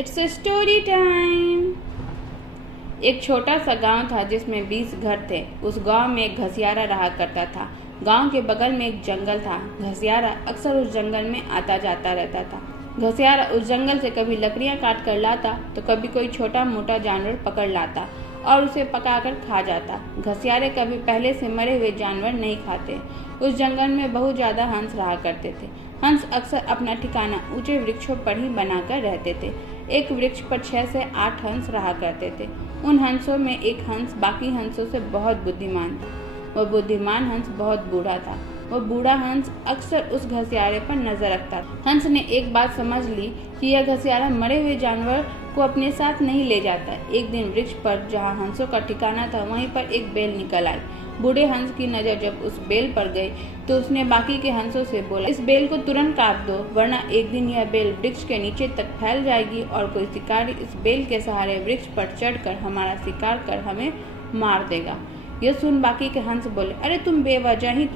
It's story time. एक छोटा सा गांव था जिसमें 20 घर थे। उस गांव में एक घसियारा रहा करता था। गांव के बगल में एक जंगल था। घसियारा अक्सर उस जंगल में आता जाता रहता था। घसियारा उस जंगल से कभी लकड़ियां काट कर लाता तो कभी कोई छोटा मोटा जानवर पकड़ लाता और उसे पकाकर खा जाता। घसियारे कभी पहले से मरे हुए जानवर नहीं खाते। उस जंगल में बहुत ज्यादा हंस रहा करते थे। हंस अक्सर अपना ठिकाना ऊंचे वृक्षों पर ही बनाकर रहते थे। एक वृक्ष पर 6 से 8 हंस रहा करते थे। उन हंसों में एक हंस बाकी हंसों से बहुत बुद्धिमान था। वह बुद्धिमान हंस बहुत बूढ़ा था। वह बूढ़ा हंस अक्सर उस घसियारे पर नजर रखता था। हंस ने एक बात समझ ली कि यह घसियारा मरे हुए जानवर को अपने साथ नहीं ले जाता। एक दिन वृक्ष पर जहाँ हंसों का ठिकाना था वहीं पर एक बेल निकल आई। बूढ़े हंस की नजर जब उस बेल पर गई तो उसने बाकी के हंसों से बोला, इस बेल को तुरंत काट दो वरना एक दिन यह बेल वृक्ष के नीचे तक फैल जाएगी और कोई शिकारी इस बेल के सहारे वृक्ष पर चढ़कर हमारा शिकार कर हमें मार देगा। यह सुन बाकी के हंस बोले, अरे तुम बेवजह ही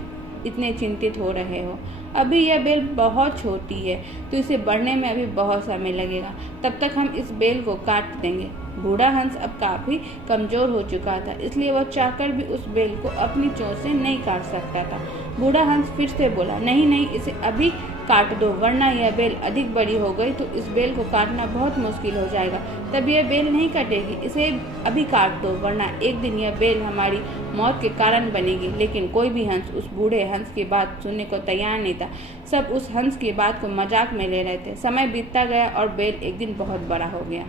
इतने चिंतित हो रहे हो। अभी यह बेल बहुत छोटी है तो इसे बढ़ने में अभी बहुत समय लगेगा। तब तक हम इस बेल को काट देंगे। बूढ़ा हंस अब काफी कमजोर हो चुका था, इसलिए वह चाहकर भी उस बेल को अपनी चोंच से नहीं काट सकता था। बूढ़ा हंस फिर से बोला, नहीं नहीं, इसे अभी काट दो वरना यह बेल अधिक बड़ी हो गई तो इस बेल को काटना बहुत मुश्किल हो जाएगा। तब यह बेल नहीं कटेगी। इसे अभी काट दो वरना एक दिन यह बेल हमारी मौत के कारण बनेगी। लेकिन कोई भी हंस उस बूढ़े हंस की बात सुनने को तैयार नहीं था। सब उस हंस की बात को मजाक में ले रहे थे। समय बीतता गया और बेल एक दिन बहुत बड़ा हो गया।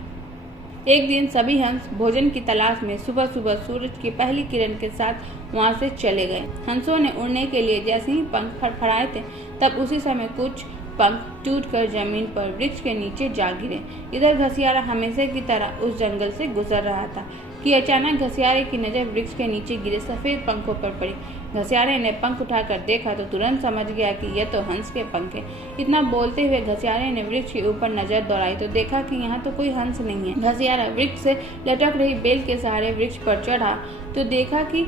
एक दिन सभी हंस भोजन की तलाश में सुबह सुबह सूरज की पहली किरण के साथ वहां से चले गए। हंसों ने उड़ने के लिए जैसे ही पंख फड़फड़ाए थे तब उसी समय कुछ पंख टूटकर जमीन पर वृक्ष के नीचे जा गिरे। इधर घसियारा हमेशा की तरह उस जंगल से गुजर रहा था कि अचानक घसियारे की नजर वृक्ष के नीचे गिरे सफेद पंखों पर पड़ी। घसियारे ने पंख उठाकर देखा तो तुरंत समझ गया कि यह तो हंस के पंख है। इतना बोलते हुए घसियारे ने वृक्ष के ऊपर नजर दौड़ाई तो देखा कि यहाँ तो कोई हंस नहीं है। घसियारा वृक्ष से लटक रही बेल के सहारे वृक्ष पर चढ़ा तो देखा कि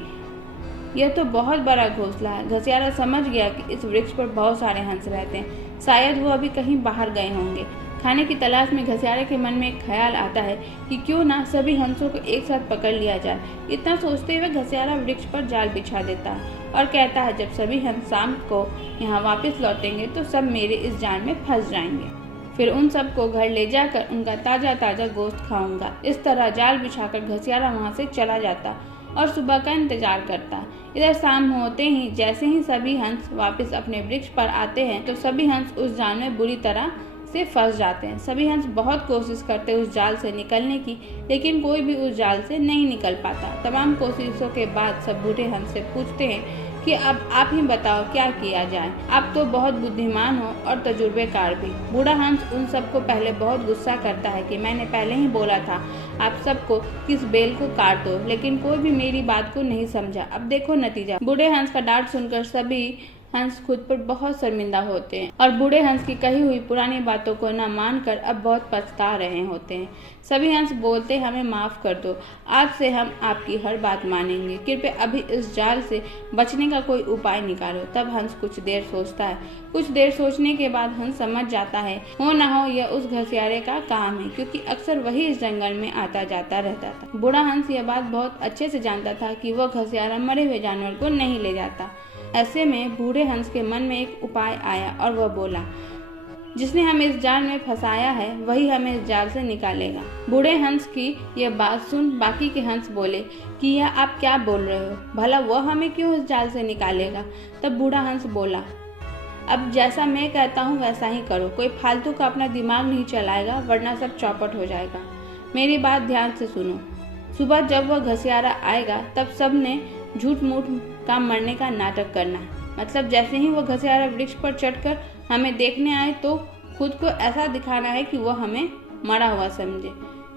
यह तो बहुत बड़ा घोंसला है। घसियारा समझ गया कि इस वृक्ष पर बहुत सारे हंस रहते हैं। शायद वो अभी कहीं बाहर गए होंगे। खाने की तलाश में घसियारे के मन में एक ख्याल आता है कि क्यों ना सभी हंसों को एक साथ पकड़ लिया जाए। इतना सोचते हुए घसियारा वृक्ष पर जाल बिछा देता है और कहता है, जब सभी हंस शाम को यहाँ वापस लौटेंगे तो सब मेरे इस जाल में फंस जाएंगे। फिर उन सबको घर ले जाकर उनका ताजा ताजा गोश्त खाऊंगा। इस तरह जाल बिछाकर घसियारा वहाँ से चला जाता और सुबह का इंतजार करता। इधर शाम होते ही जैसे ही सभी हंस वापस अपने वृक्ष पर आते हैं तो सभी हंस उस जाल में बुरी तरह से फंस जाते हैं। सभी हंस बहुत कोशिश करते उस जाल से निकलने की, लेकिन कोई भी उस जाल से नहीं निकल पाता। तमाम कोशिशों के बाद सब बूढ़े हंस से पूछते हैं कि अब आप ही बताओ क्या किया जाए। आप तो बहुत बुद्धिमान हो और तजुर्बेकार भी। बूढ़ा हंस उन सबको पहले बहुत गुस्सा करता है कि मैंने पहले ही बोला था आप सबको किस बेल को काट दो, लेकिन कोई भी मेरी बात को नहीं समझा। अब देखो नतीजा। बूढ़े हंस का डांट सुनकर सभी हंस खुद पर बहुत शर्मिंदा होते हैं और बूढ़े हंस की कही हुई पुरानी बातों को न मानकर अब बहुत पछता रहे होते हैं। सभी हंस बोलते, हमें माफ कर दो, आज से हम आपकी हर बात मानेंगे। कृपया अभी इस जाल से बचने का कोई उपाय निकालो। तब हंस कुछ देर सोचता है। कुछ देर सोचने के बाद हंस समझ जाता है हो न हो यह उस घसियारे का काम है, क्योंकि अक्सर वही इस जंगल में आता जाता रहता था। बूढ़ा हंस यह बात बहुत अच्छे से जानता था कि वह घसियारा मरे हुए जानवर को नहीं ले जाता। ऐसे में बूढ़े हंस के मन में एक उपाय आया और वह बोला, जिसने हमें इस जाल में फंसाया है वही हमें इस जाल से निकालेगा। बूढ़े हंस की यह बात सुन बाकी के हंस बोले कि यह आप क्या बोल रहे हो, भला वह हमें क्यों इस जाल से निकालेगा। तब बूढ़ा हंस बोला, अब जैसा मैं कहता हूँ वैसा ही करो। कोई फालतू का अपना दिमाग नहीं चलाएगा वरना सब चौपट हो जाएगा। मेरी बात ध्यान से सुनो। सुबह जब वह घसियारा आएगा तब सब ने झूठ मूठ का मरने का नाटक करना है। मतलब जैसे ही वो घसियारा वृक्ष पर चढ़कर हमें देखने आए तो खुद को ऐसा दिखाना है कि वह हमें मरा हुआ समझे।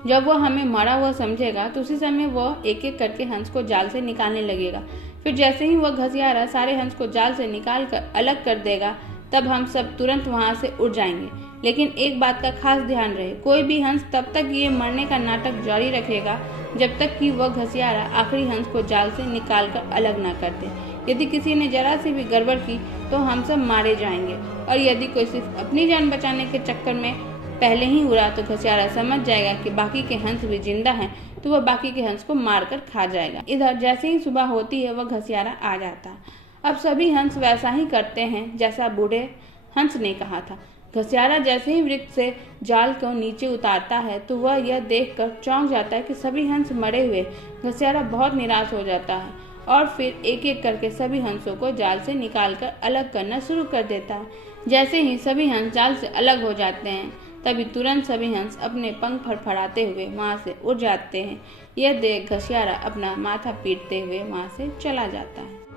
जब वह हमें मरा हुआ समझेगा तो उसी समय वह एक एक करके हंस को जाल से निकालने लगेगा। फिर जैसे ही वह घसियारा सारे हंस को जाल से निकाल कर अलग कर देगा तब हम सब तुरंत वहां से उड़ जाएंगे। लेकिन एक बात का खास ध्यान रहे, कोई भी हंस तब तक ये मरने का नाटक जारी रखेगा जब तक कि वह घसियारा आखिरी हंस को जाल से निकाल कर अलग न कर दे। यदि किसी ने जरा सी भी गड़बड़ की तो हम सब मारे जाएंगे और यदि कोई सिर्फ अपनी जान बचाने के चक्कर में पहले ही उड़ा तो घसियारा समझ जाएगा कि बाकी के हंस भी जिंदा हैं, तो वह बाकी के हंस को मारकर खा जाएगा। इधर जैसे ही सुबह होती है, वह घसियारा आ जाता है। अब सभी हंस वैसा ही करते हैं जैसा बूढ़े हंस ने कहा था। घसियारा जैसे ही वृक्ष से जाल को नीचे उतारता है, तो वह यह देखकर चौंक जाता है कि सभी हंस मरे हुए। घसियारा बहुत निराश हो जाता है और फिर एक एक करके सभी हंसों को जाल से निकालकर अलग करना शुरू कर देता है। जैसे ही सभी हंस जाल से अलग हो जाते हैं, तभी तुरंत सभी हंस अपने पंख फड़फड़ाते हुए वहां से उड़ जाते हैं। यह देख घसियारा अपना माथा पीटते हुए वहां से चला जाता है।